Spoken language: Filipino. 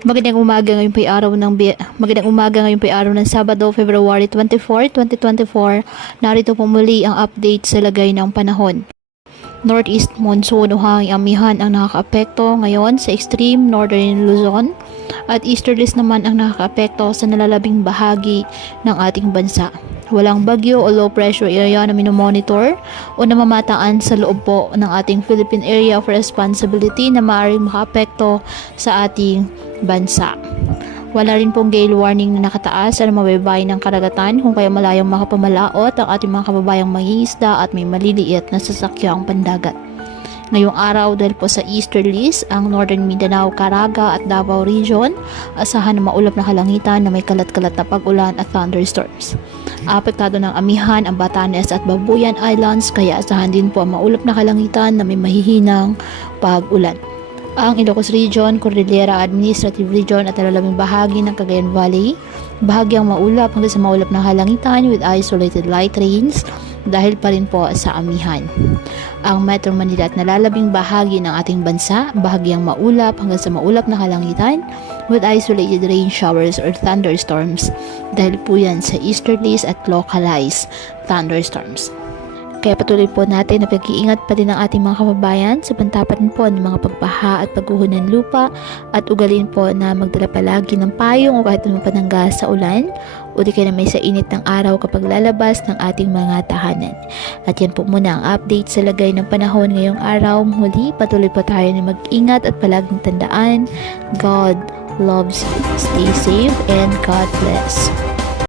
Magandang umaga ngayon po ay araw ng Sabado, February 24, 2024. Narito po muli ang update sa lagay ng panahon. Northeast monsoon o hanging amihan ang nakakaapekto ngayon sa extreme northern Luzon at easterlies naman ang nakakaapekto sa nalalabing bahagi ng ating bansa. Walang bagyo o low pressure area na minomonitor o namamataan sa loob po ng ating Philippine Area of Responsibility na maaaring makaapekto sa ating bansa. Wala rin pong gale warning na nakataas sa mabaybay ng karagatan kung kaya malayong makapamalaot ang ating mga kababayang mangingisda at may maliliit na sasakyang pandagat. Ngayong araw dahil po sa easterlies, ang Northern Mindanao, Caraga at Davao Region, asahan na maulap na kalangitan na may kalat-kalat na pag-ulan at thunderstorms. Apektado ng amihan ang Batanes at Babuyan Islands kaya asahan din po ang maulap na kalangitan na may mahihinang pag-ulan. Ang Ilocos Region, Cordillera Administrative Region at nalalabing bahagi ng Cagayan Valley, bahagyang maulap hanggang sa maulap na kalangitan with isolated light rains dahil pa rin po sa amihan. Ang Metro Manila at nalalabing bahagi ng ating bansa, bahagyang maulap hanggang sa maulap na kalangitan with isolated rain showers or thunderstorms dahil po yan sa easterlies at localized thunderstorms. Kaya patuloy po natin na pag-iingat pa din ang ating mga kababayan sa pantapat po ng mga pagbaha at pagguho ng lupa at ugalin po na magdala palagi ng payong o kahit anong panangga sa ulan o di kaya na may sa init ng araw kapag lalabas ng ating mga tahanan. At yan po muna ang update sa lagay ng panahon ngayong araw. Muli patuloy po tayo na mag-ingat at palaging tandaan, God loves you. Stay safe and God bless.